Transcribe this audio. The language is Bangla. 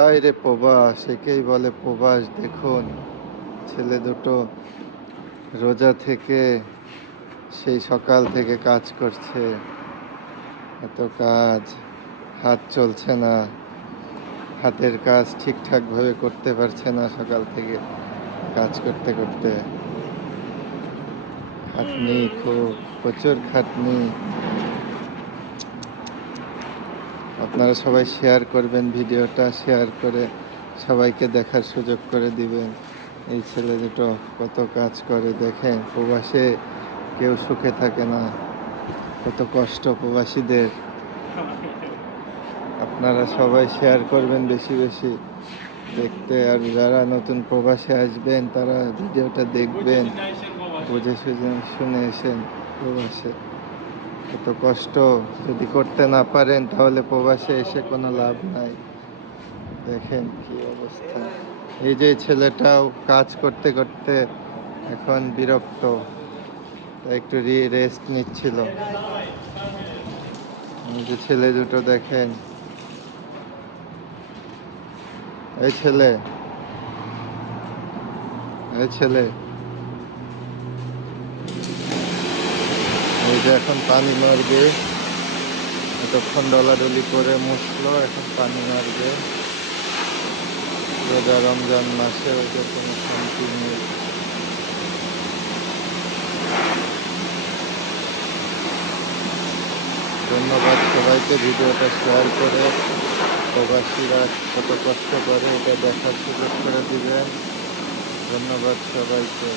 হায় রে প্রবাস, একেই বলে প্রবাস। দেখুন ছেলে দুটো রোজা থেকে সেই সকাল থেকে কাজ করছে। এত কাজ, হাত চলছে না, হাতের কাজ ঠিকঠাক ভাবে করতে পারছে না। সকাল থেকে কাজ করতে করতে খাটনি, খুব প্রচুর খাটনি। আপনারা সবাই শেয়ার করবেন, ভিডিওটা শেয়ার করে সবাইকে দেখার সুযোগ করে দিবেন। এই ছেলে দুটো কত কাজ করে দেখেন। প্রবাসে কেউ সুখে থাকে না, কত কষ্ট প্রবাসীদের। আপনারা সবাই শেয়ার করবেন বেশি বেশি দেখতে। আর যারা নতুন প্রবাসে আসবেন তারা ভিডিওটা দেখবেন, বুঝে শুনে এসেন। প্রবাসে এত কষ্ট যদি করতে না পারেন তাহলে প্রবাসে এসে কোনো লাভ নাই। দেখেন কি অবস্থা। এই যে ছেলেটাও কাজ করতে করতে এখন বিরক্ত, তাই একটু রেস্ট নিচ্ছিল। এই যে ছেলে দুটো দেখেন। এই ছেলে, এই ছেলে, এই যে এখন পানি মারবে। এতক্ষণ ডলাডলি করে মুছলো, এখন পানি মারবে। রোজা রমজান মাসে ওদের কোনো শান্তি নেই। ধন্যবাদ সবাইকে, ভিডিওটা শেয়ার করে প্রবাসীরা কত কষ্ট করে এটা দেখার সুযোগ করে দিবেন। ধন্যবাদ সবাইকে।